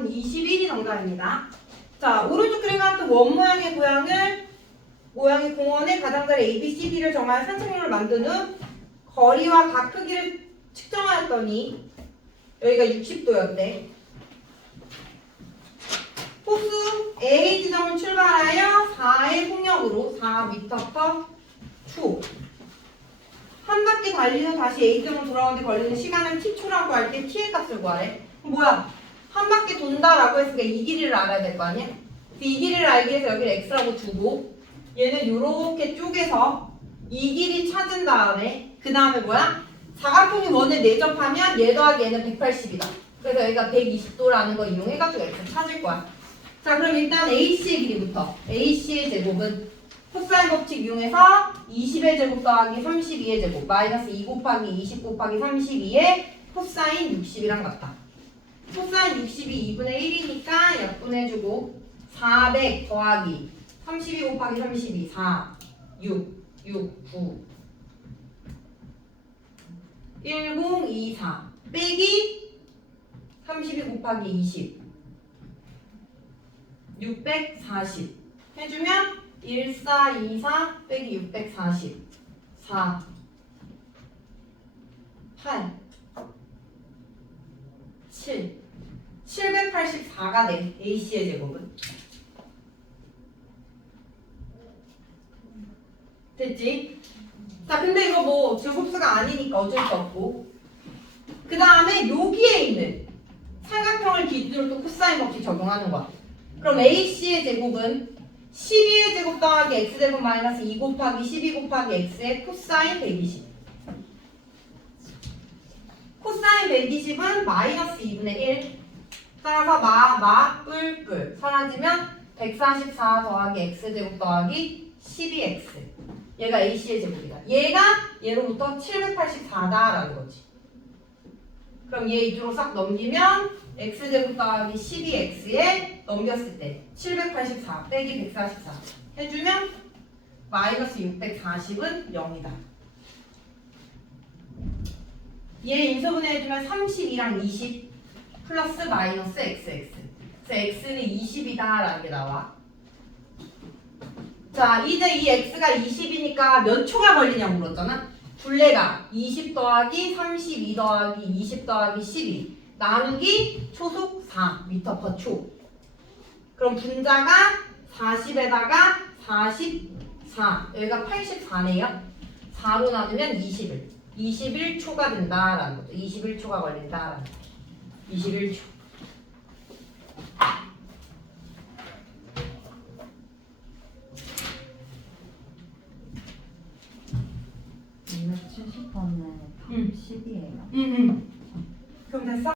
답은 21이 정답입니다. 자, 오른쪽 그림과 같은 원 모양의 고양을 모양의 공원의 가장자리 A, B, C, D를 정하여 산책로를 만든 후 거리와 각 크기를 측정하였더니 여기가 60도였대. 호수 A 지점을 출발하여 4의 속력으로 4m 초. 한 바퀴 후 다시 A 지점으로 돌아오는데 걸리는 시간을 t초라고 할 때 t의 값을 구하래. 뭐야? 한 바퀴 돈다라고 했으니까 이 길이를 알아야 될 거 아니야? 이 길이를 알기 위해서 여기를 x라고 두고 얘는 이렇게 쪼개서 이 길이 찾은 다음에 그 다음에 뭐야? 사각형이 원을 내접하면 얘 더하기 얘는 180이다. 그래서 여기가 120도라는 거 이용해가지고 x 찾을 거야. 자 그럼 일단 AC의 길이부터 AC의 제곱은 코사인 법칙 이용해서 20의 제곱 더하기 32의 제곱 마이너스 2 곱하기 20 곱하기 32의 코사인 60이랑 같다. 코사인 60이 2분의 1이니까 약분해주고 400 더하기 32 곱하기 32 4 6 6 9 1024 빼기 32 곱하기 20 640 해주면 1424 빼기 640 4 8 7 784가 돼 AC의 제곱은? 됐지? 자 근데 이거 뭐 제곱수가 아니니까 어쩔 수 없고. 그 다음에 여기에 있는 삼각형을 기준으로 또 코사인 법칙 적용하는 거야. 그럼 AC의 제곱은 12의 제곱 더하기 x제곱 마이너스 2 곱하기 12 곱하기 x의 코사인 120 코사인 120은 마이너스 2분의 1 따라서 마, 마, 뿔, 뿔 사라지면 144 더하기 x제곱 더하기 12x 얘가 AC의 제곱이다. 얘가 얘로부터 784다라는 거지. 그럼 얘 이쪽으로 싹 넘기면 x제곱 더하기 12x에 넘겼을 때 784 빼기 144 해주면 마이너스 640은 0이다. 얘 인수분해 해주면 32랑 20 플러스 마이너스 xx 그래서 x는 20이다 라는 게 나와. 자 이제 이 x가 20이니까 몇 초가 걸리냐고 물었잖아. 둘레가 20 더하기 32 더하기 20 더하기 12 나누기 초속 4m per 초. 그럼 분자가 40에다가 44 여기가 84네요. 4로 나누면 21 21초가 된다라는 거죠. 21초가 걸린다라는 거죠. 21초. 이거 70번은 음. 10이에요. 응, 응. 그럼 됐어?